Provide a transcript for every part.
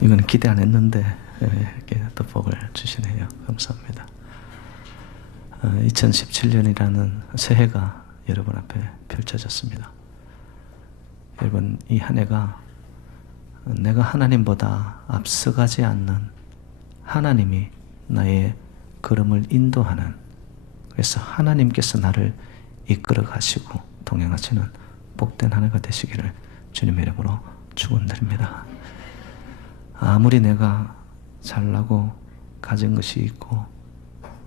이건 기대 안 했는데 이렇게 또 복을 주시네요. 감사합니다. 2017년이라는 새해가 여러분 앞에 펼쳐졌습니다. 여러분, 이 한 해가 내가 하나님보다 앞서가지 않는 하나님이 나의 걸음을 인도하는, 그래서 하나님께서 나를 이끌어 가시고 동행하시는 복된 한 해가 되시기를 주님의 이름으로 축원드립니다. 아무리 내가 잘나고 가진 것이 있고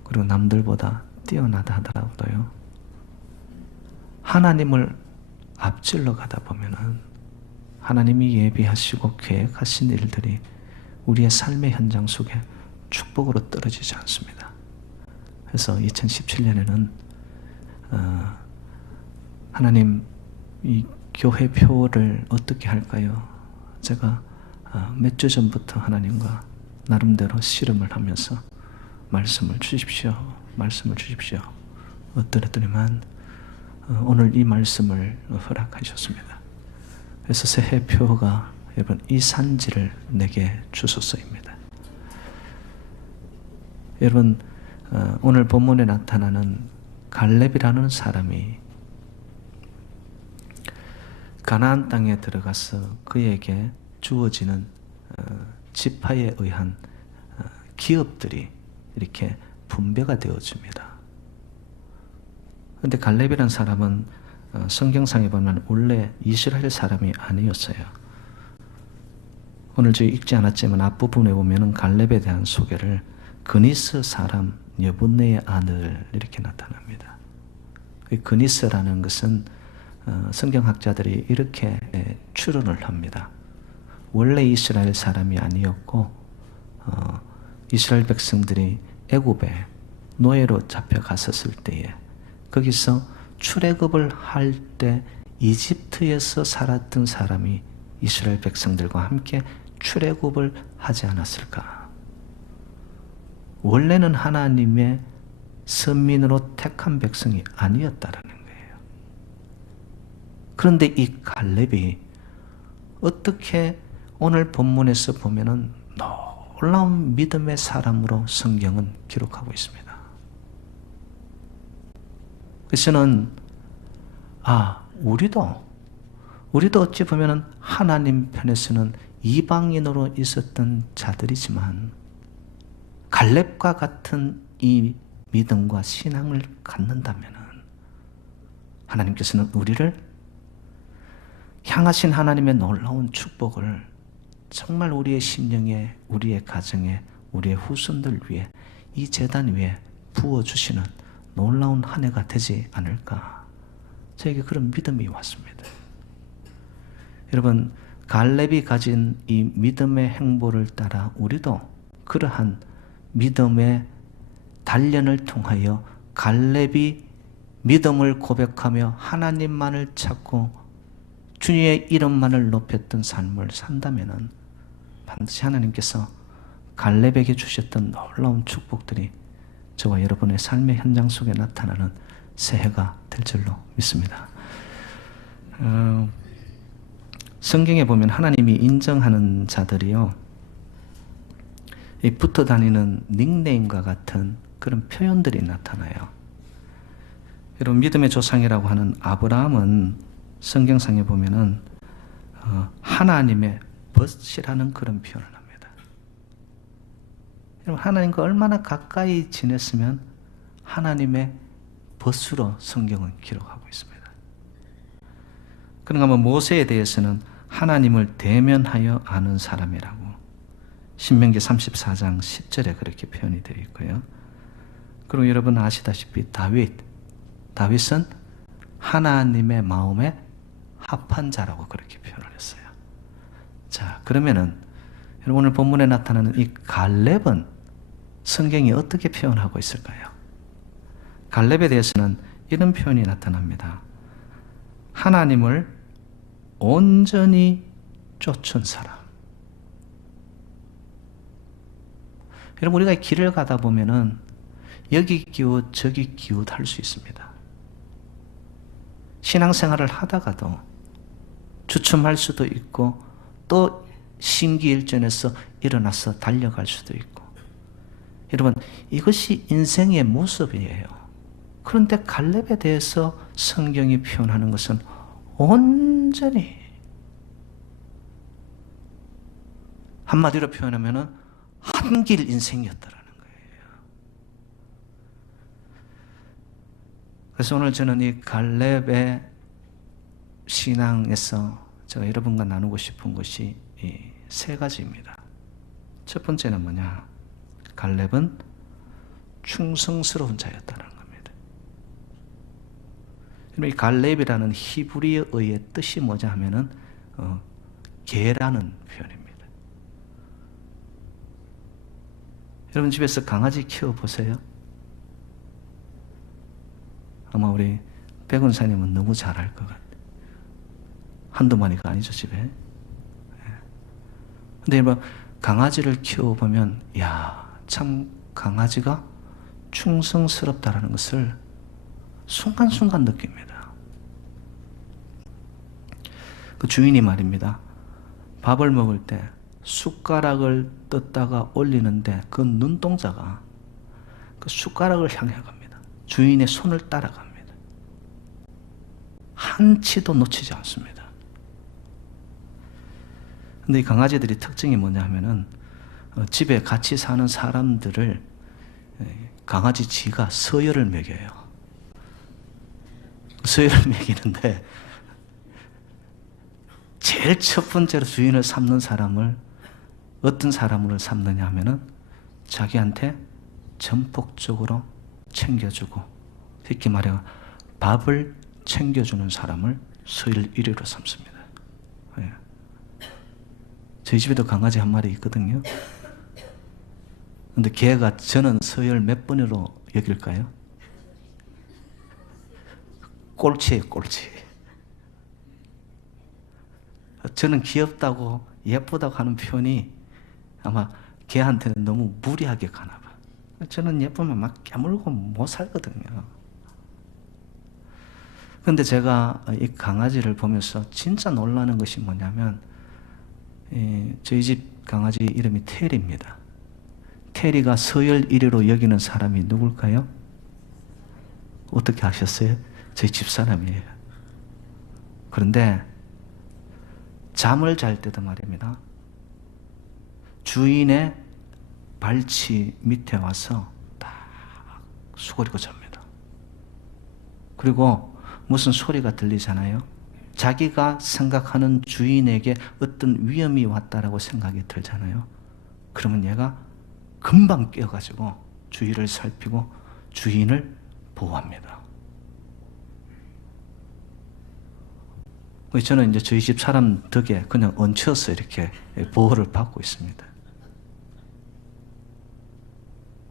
그리고 남들보다 뛰어나다 하더라도요, 하나님을 앞질러 가다 보면은 하나님이 예비하시고 계획하신 일들이 우리의 삶의 현장 속에 축복으로 떨어지지 않습니다. 그래서 2017년에는 하나님, 이 교회표를 어떻게 할까요? 제가 몇 주 전부터 하나님과 나름대로 씨름을 하면서 말씀을 주십시오. 어떠랬더니만 오늘 이 말씀을 허락하셨습니다. 그래서 새해표가 여러분 이 산지를 내게 주소서입니다. 여러분, 오늘 본문에 나타나는 갈렙이라는 사람이 가나안 땅에 들어가서 그에게 주어지는 지파에 의한 기업들이 이렇게 분배가 되어집니다. 그런데 갈렙이라는 사람은 성경상에 보면 원래 이스라엘 사람이 아니었어요. 오늘 저희 읽지 않았지만 앞부분에 보면 갈렙에 대한 소개를 그니스 사람 여분네의 아들 이렇게 나타납니다. 그니스라는 것은 성경학자들이 이렇게 추론을 합니다. 원래 이스라엘 사람이 아니었고 이스라엘 백성들이 애굽에 노예로 잡혀갔었을 때에 거기서 출애굽을 할 때 이집트에서 살았던 사람이 이스라엘 백성들과 함께 출애굽을 하지 않았을까? 원래는 하나님의 선민으로 택한 백성이 아니었다라는 거예요. 그런데 이 갈렙이 어떻게 오늘 본문에서 보면은 놀라운 믿음의 사람으로 성경은 기록하고 있습니다. 그래서는 우리도 어찌 보면은 하나님 편에서는 이방인으로 있었던 자들이지만 갈렙과 같은 이 믿음과 신앙을 갖는다면은 하나님께서는 우리를 향하신 하나님의 놀라운 축복을 정말 우리의 심령에, 우리의 가정에, 우리의 후손들 위해, 이 제단 위에 부어주시는 놀라운 한 해가 되지 않을까, 저에게 그런 믿음이 왔습니다. 여러분, 갈렙이 가진 이 믿음의 행보를 따라 우리도 그러한 믿음의 단련을 통하여 갈렙이 믿음을 고백하며 하나님만을 찾고 주님의 이름만을 높였던 삶을 산다면은 반드시 하나님께서 갈렙에게 주셨던 놀라운 축복들이 저와 여러분의 삶의 현장 속에 나타나는 새해가 될 줄로 믿습니다. 성경에 보면 하나님이 인정하는 자들이요, 이 붙어 다니는 닉네임과 같은 그런 표현들이 나타나요. 여러분, 믿음의 조상이라고 하는 아브라함은 성경상에 보면은 하나님의 벗이라는 그런 표현을 합니다. 여러분, 하나님과 얼마나 가까이 지냈으면 하나님의 벗으로 성경은 기록하고 있습니다. 그런가 하면 모세에 대해서는 하나님을 대면하여 아는 사람이라고 신명기 34장 10절에 그렇게 표현이 되어 있고요. 그리고 여러분 아시다시피 다윗은 하나님의 마음에 합한 자라고 그렇게 표현을 했어요. 자, 그러면은 여러분 오늘 본문에 나타나는 이 갈렙은 성경이 어떻게 표현하고 있을까요? 갈렙에 대해서는 이런 표현이 나타납니다. 하나님을 온전히 쫓은 사람. 여러분, 우리가 길을 가다 보면은 여기 기웃 저기 기웃 할 수 있습니다. 신앙생활을 하다가도 주춤할 수도 있고 또 심기일전에서 일어나서 달려갈 수도 있고. 여러분, 이것이 인생의 모습이에요. 그런데 갈렙에 대해서 성경이 표현하는 것은 온전히, 한마디로 표현하면 한길 인생이었다라는 거예요. 그래서 오늘 저는 이 갈렙의 신앙에서 제가 여러분과 나누고 싶은 것이 이 세 가지입니다. 첫 번째는 뭐냐? 갈렙은 충성스러운 자였다는 겁니다. 이 갈렙이라는 히브리어의 뜻이 뭐냐 하면은 개라는 표현입니다. 여러분 집에서 강아지 키워보세요. 아마 우리 백원사님은 너무 잘할 것 같아요. 한두 마리가 아니죠, 집에. 근데 뭐 강아지를 키워보면, 야, 참 강아지가 충성스럽다라는 것을 순간순간 느낍니다. 그 주인이 말입니다. 밥을 먹을 때 숟가락을 떴다가 올리는데 그 눈동자가 그 숟가락을 향해 갑니다. 주인의 손을 따라갑니다. 한치도 놓치지 않습니다. 근데 이 강아지들이 특징이 뭐냐 하면은 집에 같이 사는 사람들을 강아지 지가 서열을 매겨요. 서열을 매기는데 제일 첫 번째로 주인을 삼는 사람을 어떤 사람으로 삼느냐 하면은 자기한테 전폭적으로 챙겨주고, 쉽게 말해 밥을 챙겨주는 사람을 서열 1위로 삼습니다. 예. 저희 집에도 강아지 한 마리 있거든요. 근데 걔가 저는 서열 몇 번으로 여길까요? 꼴찌예요, 꼴찌. 저는 귀엽다고 예쁘다고 하는 표현이 아마 걔한테는 너무 무리하게 가나 봐. 저는 예쁘면 막 깨물고 못 살거든요. 근데 제가 이 강아지를 보면서 진짜 놀라는 것이 뭐냐면, 저희 집 강아지 이름이 테리입니다. 테리가 서열 1위로 여기는 사람이 누굴까요? 어떻게 아셨어요? 저희 집사람이에요. 그런데 잠을 잘 때도 말입니다. 주인의 발치 밑에 와서 딱 수그리고 잡니다. 그리고 무슨 소리가 들리잖아요. 자기가 생각하는 주인에게 어떤 위험이 왔다라고 생각이 들잖아요. 그러면 얘가 금방 깨어가지고 주위를 살피고 주인을 보호합니다. 저는 이제 저희 집 사람 덕에 그냥 얹혀서 이렇게 보호를 받고 있습니다.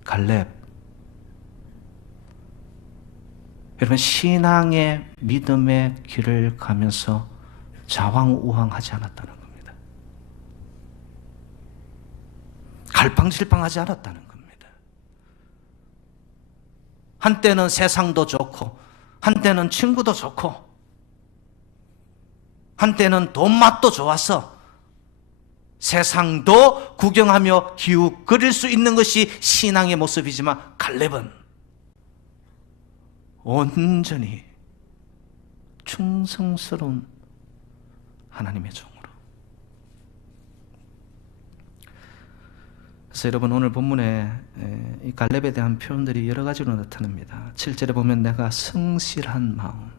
갈렙, 여러분 신앙의 믿음의 길을 가면서 좌왕우왕하지 않았다는 겁니다. 갈팡질팡하지 않았다는 겁니다. 한때는 세상도 좋고, 한때는 친구도 좋고, 한때는 돈맛도 좋아서 세상도 구경하며 기웃거릴 수 있는 것이 신앙의 모습이지만, 갈렙은 온전히 충성스러운 하나님의 종으로. 그래서 여러분 오늘 본문에 이 갈렙에 대한 표현들이 여러 가지로 나타납니다. 7절에 보면 내가 성실한 마음,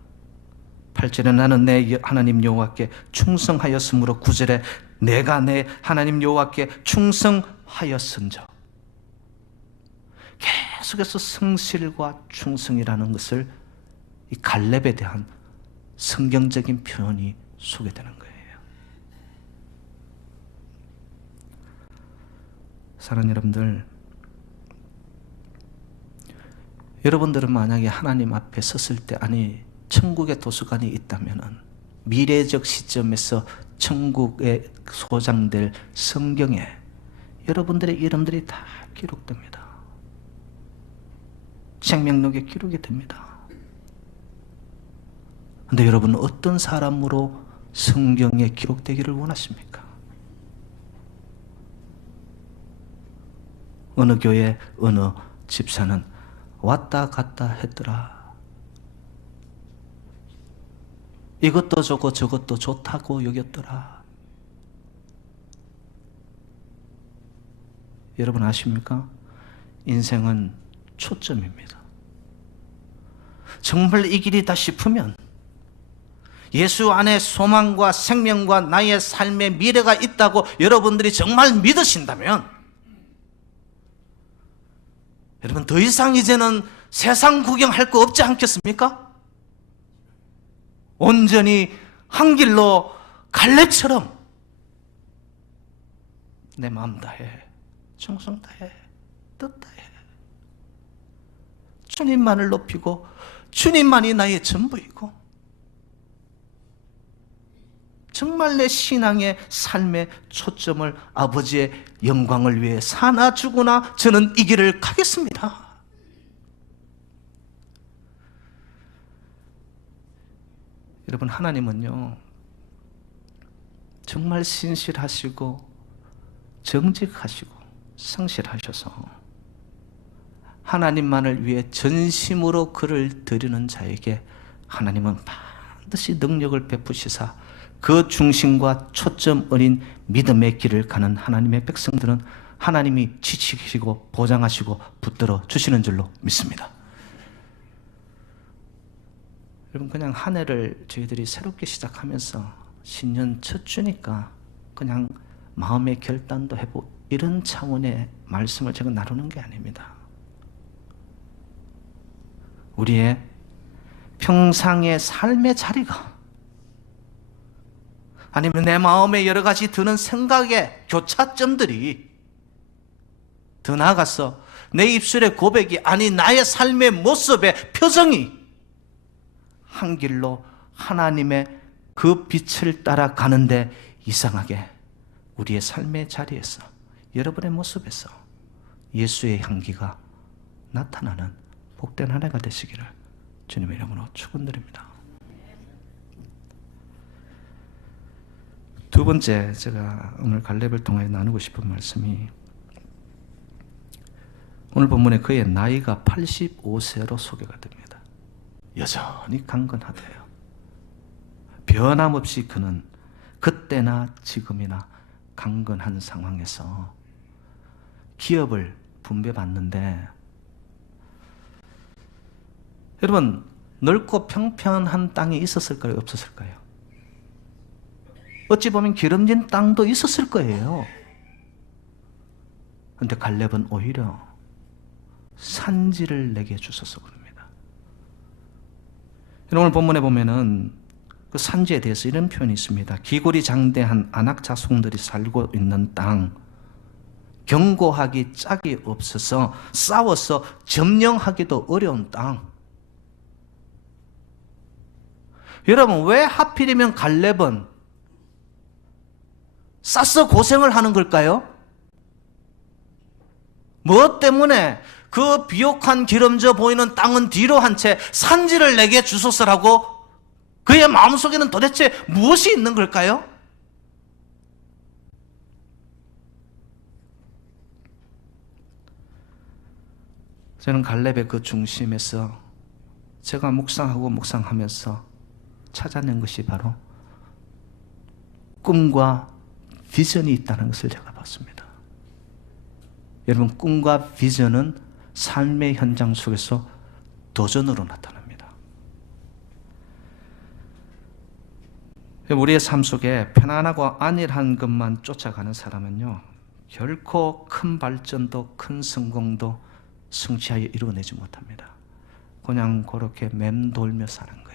8절에 나는 내 하나님 여호와께 충성하였으므로, 9절에 내가 내 하나님 여호와께 충성하였은즉. 계속해서 성실과 충성이라는 것을 이 갈렙에 대한 성경적인 표현이 소개되는 거예요. 사랑하는 여러분들, 여러분들은 만약에 하나님 앞에 섰을 때, 아니 천국의 도서관이 있다면 미래적 시점에서 천국에 소장될 성경에 여러분들의 이름들이 다 기록됩니다. 생명록에 기록이 됩니다. 그런데 여러분은 어떤 사람으로 성경에 기록되기를 원하십니까? 어느 교회 어느 집사는 왔다 갔다 했더라. 이것도 좋고 저것도 좋다고 여겼더라. 여러분 아십니까? 인생은 초점입니다. 정말 이 길이다 싶으면, 예수 안에 소망과 생명과 나의 삶의 미래가 있다고 여러분들이 정말 믿으신다면, 여러분 더 이상 이제는 세상 구경할 거 없지 않겠습니까? 온전히 한 길로 갈렙처럼 내 마음 다해, 정성 다해, 뜻 다해, 주님만을 높이고 주님만이 나의 전부이고, 정말 내 신앙의 삶의 초점을 아버지의 영광을 위해 사나 죽으나 저는 이 길을 가겠습니다. 여러분, 하나님은요 정말 신실하시고 정직하시고 성실하셔서 하나님만을 위해 전심으로 그를 드리는 자에게 하나님은 반드시 능력을 베푸시사 그 중심과 초점 어린 믿음의 길을 가는 하나님의 백성들은 하나님이 지키시고 보장하시고 붙들어 주시는 줄로 믿습니다. 여러분, 그냥 한 해를 저희들이 새롭게 시작하면서 신년 첫 주니까 그냥 마음의 결단도 해보고 이런 차원의 말씀을 제가 나누는 게 아닙니다. 우리의 평상의 삶의 자리가, 아니면 내 마음에 여러 가지 드는 생각의 교차점들이, 더 나아가서 내 입술의 고백이, 아니 나의 삶의 모습의 표정이 한 길로 하나님의 그 빛을 따라가는데 이상하게 우리의 삶의 자리에서, 여러분의 모습에서 예수의 향기가 나타나는 복된 한 해가 되시기를 주님의 이름으로 축원드립니다. 두 번째, 제가 오늘 갈렙을 통해 나누고 싶은 말씀이, 오늘 본문에 그의 나이가 85세로 소개가 됩니다. 여전히 강건하대요. 변함없이 그는 그때나 지금이나 강건한 상황에서 기업을 분배받는데, 여러분 넓고 평평한 땅이 있었을까요? 없었을까요? 어찌 보면 기름진 땅도 있었을 거예요. 그런데 갈렙은 오히려 산지를 내게 주셔서 그럽니다. 오늘 본문에 보면은 그 산지에 대해서 이런 표현이 있습니다. 기골이 장대한 아낙 자손들이 살고 있는 땅, 경고하기 짝이 없어서 싸워서 점령하기도 어려운 땅. 여러분, 왜 하필이면 갈렙은 싸서 고생을 하는 걸까요? 무엇 때문에 그 비옥한 기름져 보이는 땅은 뒤로 한 채 산지를 내게 주소서라고 그의 마음속에는 도대체 무엇이 있는 걸까요? 저는 갈렙의 그 중심에서 제가 묵상하면서 찾아낸 것이 바로 꿈과 비전이 있다는 것을 제가 봤습니다. 여러분, 꿈과 비전은 삶의 현장 속에서 도전으로 나타납니다. 우리의 삶 속에 편안하고 안일한 것만 쫓아가는 사람은요, 결코 큰 발전도 큰 성공도 성취하여 이루어내지 못합니다. 그냥 그렇게 맴돌며 사는 거예요.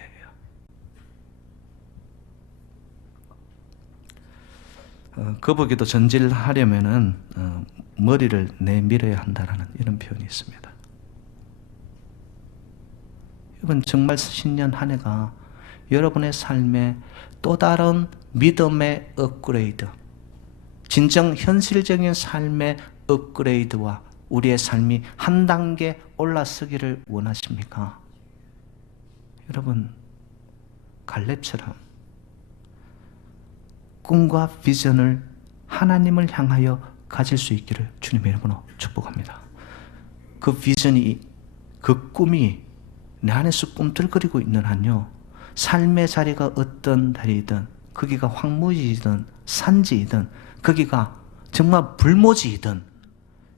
거북이도 전질하려면은 머리를 내밀어야 한다라는 이런 표현이 있습니다. 여러분, 정말 신년 한 해가 여러분의 삶에 또 다른 믿음의 업그레이드, 진정 현실적인 삶의 업그레이드와 우리의 삶이 한 단계 올라서기를 원하십니까? 여러분, 갈렙처럼 꿈과 비전을 하나님을 향하여 가질 수 있기를 주님의 이름으로 축복합니다. 그 비전이, 그 꿈이 내 안에서 꿈틀거리고 있는 한요, 삶의 자리가 어떤 자리이든, 거기가 황무지이든 산지이든, 거기가 정말 불모지이든,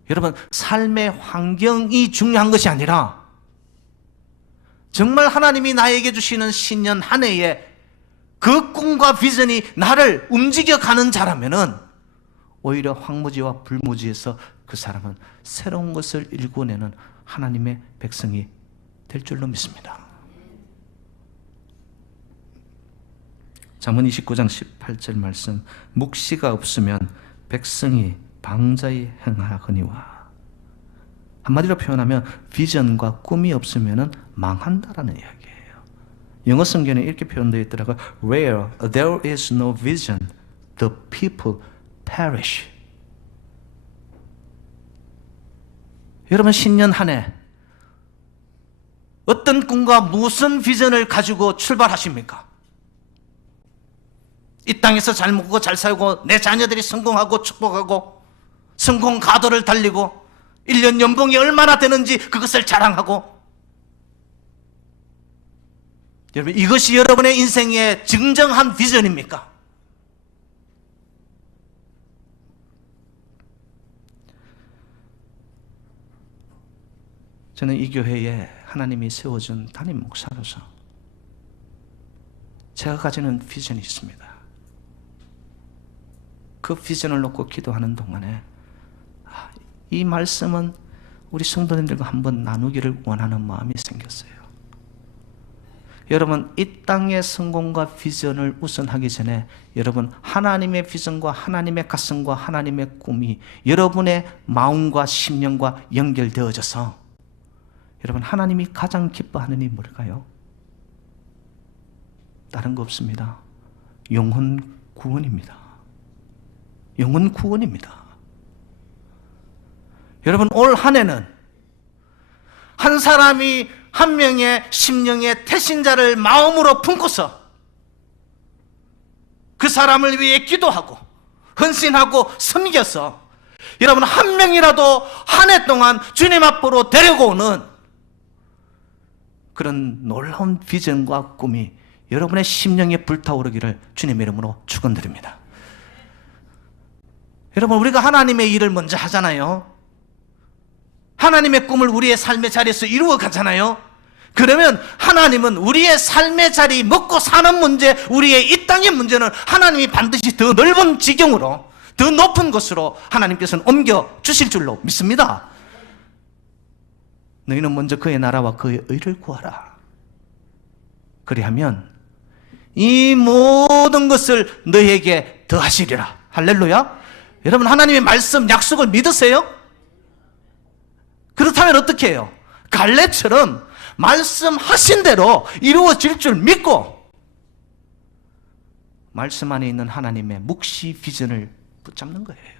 여러분, 삶의 환경이 중요한 것이 아니라 정말 하나님이 나에게 주시는 신년 한 해에 그 꿈과 비전이 나를 움직여가는 자라면은 오히려 황무지와 불모지에서 그 사람은 새로운 것을 일궈내는 하나님의 백성이 될 줄로 믿습니다. 잠언 29장 18절 말씀, 묵시가 없으면 백성이 방자히 행하거니와. 한마디로 표현하면 비전과 꿈이 없으면 망한다라는 이야기예요. 영어 성경에 이렇게 표현되어 있더라고요. Where there is no vision, the people perish. 여러분, 신년 한 해 어떤 꿈과 무슨 비전을 가지고 출발하십니까? 이 땅에서 잘 먹고 잘 살고 내 자녀들이 성공하고 축복하고 성공 가도를 달리고 1년 연봉이 얼마나 되는지 그것을 자랑하고, 여러분, 이것이 여러분의 인생의 증정한 비전입니까? 저는 이 교회에 하나님이 세워준 담임 목사로서 제가 가지는 비전이 있습니다. 그 비전을 놓고 기도하는 동안에 이 말씀은 우리 성도님들과 한번 나누기를 원하는 마음이 생겼어요. 여러분, 이 땅의 성공과 비전을 우선하기 전에 여러분, 하나님의 비전과 하나님의 가슴과 하나님의 꿈이 여러분의 마음과 심령과 연결되어져서 여러분, 하나님이 가장 기뻐하는 일이 뭘까요? 다른 거 없습니다. 영혼 구원입니다. 영혼 구원입니다. 여러분, 올 한 해는 한 사람이 한 명의 심령의 태신자를 마음으로 품고서 그 사람을 위해 기도하고 헌신하고 섬겨서 여러분, 한 명이라도 한 해 동안 주님 앞으로 데리고 오는 그런 놀라운 비전과 꿈이 여러분의 심령에 불타오르기를 주님의 이름으로 축원드립니다. 여러분, 우리가 하나님의 일을 먼저 하잖아요. 하나님의 꿈을 우리의 삶의 자리에서 이루어 가잖아요. 그러면 하나님은 우리의 삶의 자리, 먹고 사는 문제, 우리의 이 땅의 문제는 하나님이 반드시 더 넓은 지경으로, 더 높은 곳으로 하나님께서는 옮겨 주실 줄로 믿습니다. 너희는 먼저 그의 나라와 그의 의를 구하라. 그리하면 이 모든 것을 너희에게 더하시리라. 할렐루야. 여러분, 하나님의 말씀, 약속을 믿으세요? 그렇다면 어떻게 해요? 갈렙처럼 말씀하신 대로 이루어질 줄 믿고 말씀 안에 있는 하나님의 묵시 비전을 붙잡는 거예요.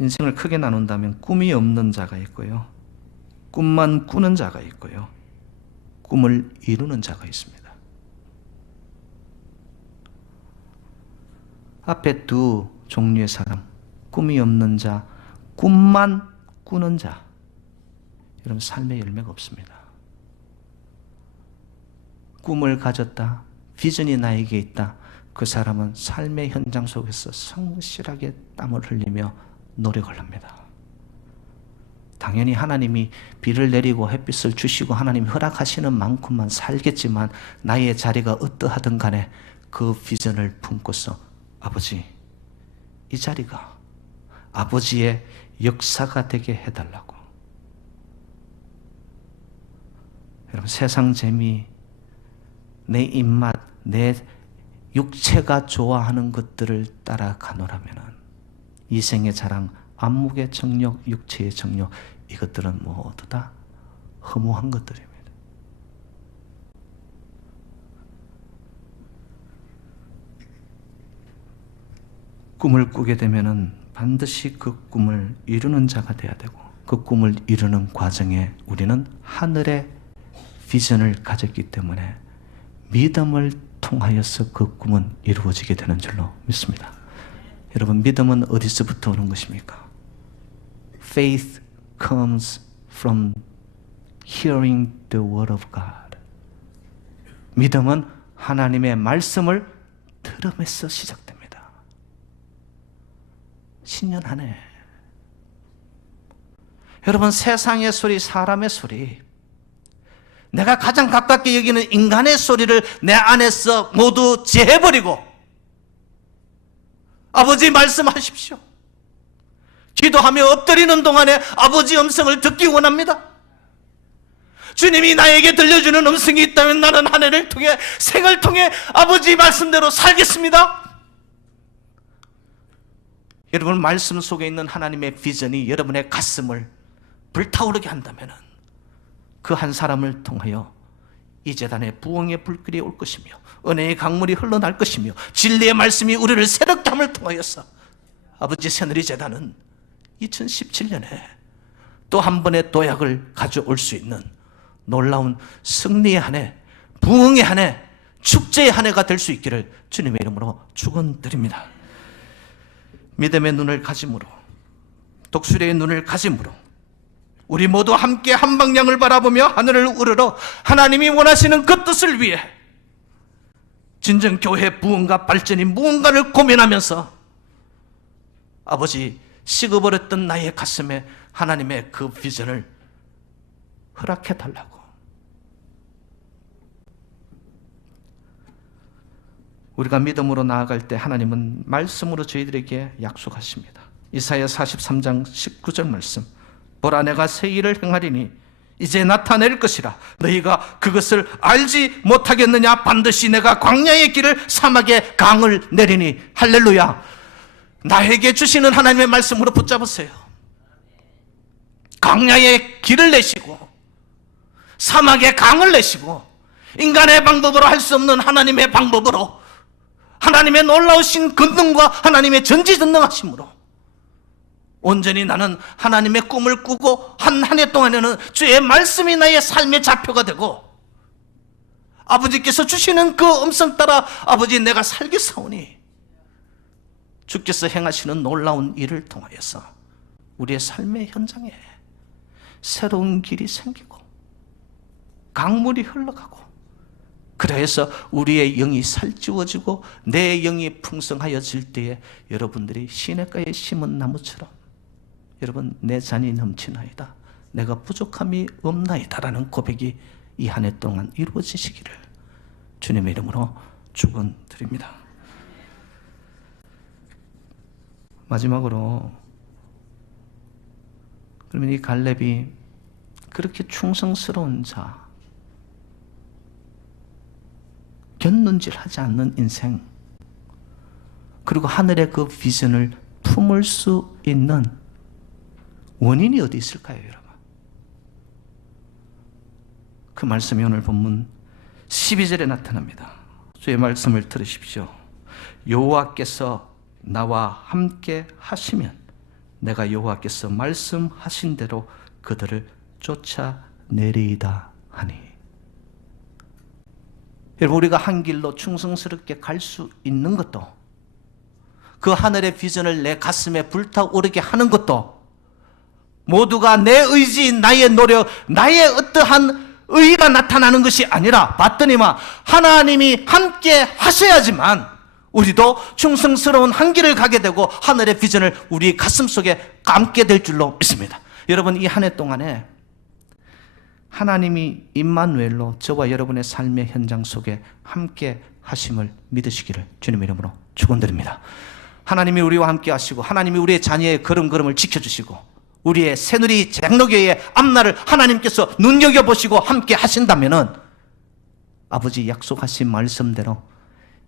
인생을 크게 나눈다면 꿈이 없는 자가 있고요, 꿈만 꾸는 자가 있고요, 꿈을 이루는 자가 있습니다. 앞에 두 종류의 사람, 꿈이 없는 자, 꿈만 꾸는 자, 여러분, 삶의 열매가 없습니다. 꿈을 가졌다, 비전이 나에게 있다, 그 사람은 삶의 현장 속에서 성실하게 땀을 흘리며 노력을 합니다. 당연히 하나님이 비를 내리고 햇빛을 주시고 하나님이 허락하시는 만큼만 살겠지만, 나의 자리가 어떠하든 간에 그 비전을 품고서 아버지, 이 자리가 아버지의 역사가 되게 해달라고. 여러분, 세상 재미, 내 입맛, 내 육체가 좋아하는 것들을 따라가노라면 이생의 자랑, 안목의 정욕, 육체의 정욕, 이것들은 모두 다 허무한 것들입니다. 꿈을 꾸게 되면은 반드시 그 꿈을 이루는 자가 돼야 되고, 그 꿈을 이루는 과정에 우리는 하늘의 비전을 가졌기 때문에 믿음을 통하여서 그 꿈은 이루어지게 되는 줄로 믿습니다. 여러분, 믿음은 어디서부터 오는 것입니까? Faith comes from hearing the word of God. 믿음은 하나님의 말씀을 들음에서 시작됩니다. 신년 한 해 여러분, 세상의 소리, 사람의 소리, 내가 가장 가깝게 여기는 인간의 소리를 내 안에서 모두 제해버리고 아버지 말씀하십시오. 기도하며 엎드리는 동안에 아버지 음성을 듣기 원합니다. 주님이 나에게 들려주는 음성이 있다면 나는 한 해를 통해, 생을 통해 아버지 말씀대로 살겠습니다. 여러분, 말씀 속에 있는 하나님의 비전이 여러분의 가슴을 불타오르게 한다면 그 한 사람을 통하여 이 제단에 부흥의 불길이 올 것이며 은혜의 강물이 흘러날 것이며 진리의 말씀이 우리를 새롭게 함을 통하여서 아버지 새누리 제단은 2017년에 또 한 번의 도약을 가져올 수 있는 놀라운 승리의 한 해, 부흥의 한 해, 축제의 한 해가 될 수 있기를 주님의 이름으로 축원드립니다. 믿음의 눈을 가짐으로, 독수리의 눈을 가짐으로 우리 모두 함께 한 방향을 바라보며 하늘을 우러러 하나님이 원하시는 그 뜻을 위해 진정 교회 부흥과 발전이 무언가를 고민하면서 아버지 식어버렸던 나의 가슴에 하나님의 그 비전을 허락해 달라고. 우리가 믿음으로 나아갈 때 하나님은 말씀으로 저희들에게 약속하십니다. 이사야 43장 19절 말씀, 보라 내가 새 일을 행하리니 이제 나타낼 것이라 너희가 그것을 알지 못하겠느냐. 반드시 내가 광야의 길을 사막에 강을 내리니. 할렐루야. 나에게 주시는 하나님의 말씀으로 붙잡으세요. 광야의 길을 내시고 사막에 강을 내시고 인간의 방법으로 할 수 없는 하나님의 방법으로, 하나님의 놀라우신 권능과 하나님의 전지전능하심으로 온전히 나는 하나님의 꿈을 꾸고 한 해 동안에는 주의 말씀이 나의 삶의 좌표가 되고 아버지께서 주시는 그 음성 따라 아버지 내가 살겠사오니 주께서 행하시는 놀라운 일을 통하여서 우리의 삶의 현장에 새로운 길이 생기고 강물이 흘러가고, 그래서 우리의 영이 살찌워지고 내 영이 풍성하여질 때에 여러분들이 시냇가에 심은 나무처럼 여러분 내 잔이 넘치나이다, 내가 부족함이 없나이다라는 고백이 이 한 해 동안 이루어지시기를 주님의 이름으로 축원드립니다. 마지막으로, 그러면 이 갈렙이 그렇게 충성스러운 자, 곁눈질하지 않는 인생, 그리고 하늘의 그 비전을 품을 수 있는 원인이 어디 있을까요, 여러분? 그 말씀이 오늘 본문 12절에 나타납니다. 주의 말씀을 들으십시오. 여호와께서 나와 함께 하시면 내가 여호와께서 말씀하신 대로 그들을 쫓아내리이다 하니. 여러분, 우리가 한 길로 충성스럽게 갈 수 있는 것도, 그 하늘의 비전을 내 가슴에 불타오르게 하는 것도 모두가 내 의지, 나의 노력, 나의 어떠한 의의가 나타나는 것이 아니라 봤더니만 하나님이 함께 하셔야지만 우리도 충성스러운 한 길을 가게 되고 하늘의 비전을 우리 가슴 속에 감게 될 줄로 믿습니다. 여러분, 이 한 해 동안에 하나님이 임마누엘로 저와 여러분의 삶의 현장 속에 함께 하심을 믿으시기를 주님의 이름으로 축원드립니다. 하나님이 우리와 함께 하시고 하나님이 우리의 자녀의 걸음걸음을 지켜주시고 우리의 새누리 장로교회의 앞날을 하나님께서 눈여겨보시고 함께 하신다면은 아버지 약속하신 말씀대로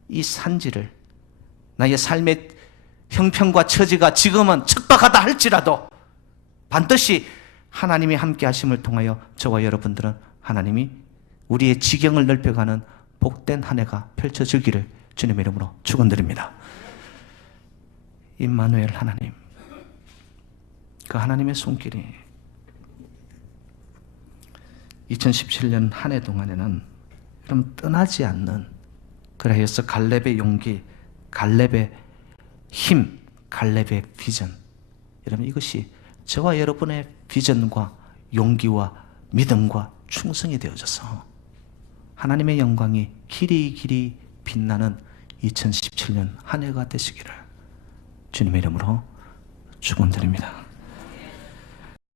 이 산지를, 나의 삶의 형편과 처지가 지금은 척박하다 할지라도 반드시 하나님이 함께 하심을 통하여 저와 여러분들은 하나님이 우리의 지경을 넓혀가는 복된 한 해가 펼쳐지기를 주님의 이름으로 축원드립니다. 임마누엘 하나님, 그 하나님의 손길이 2017년 한 해 동안에는 여러분 떠나지 않는, 그래서 갈렙의 용기, 갈렙의 힘, 갈렙의 비전, 여러분 이것이 저와 여러분의 비전과 용기와 믿음과 충성이 되어져서 하나님의 영광이 길이 길이 빛나는 2017년 한 해가 되시기를 주님의 이름으로 축원드립니다.